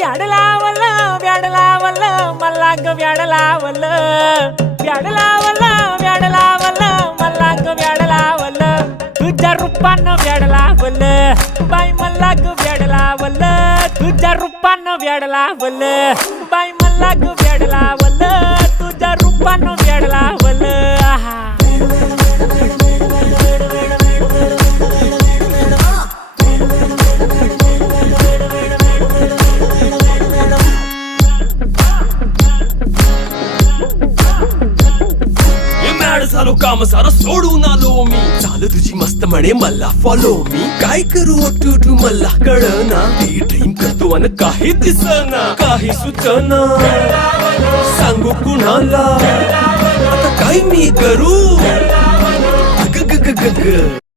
व्याड लावलं व्याड लावलं मला ग व्याड लावलं व्याड लावलं व्याड लावलं मला ग व्याड लावलं तुझ्या रूपानं व्याड लावलं बाई मला ग व्याड लावलं तुझ्या रूपानं व्याड लावलं बाई मला ग व्याड लावलं तुझ्या रूपानं व्याड लावलं आहा झालो काम सारं सोडून आलो मी चाल तुझी मस्त म्हणे मला फॉलो मी काय करू टू मला कळना ती ड्रीम करतो आणि काही दिसना काही सुचना सांगू कुणाला आता काय मी करू ग ग ग ग ग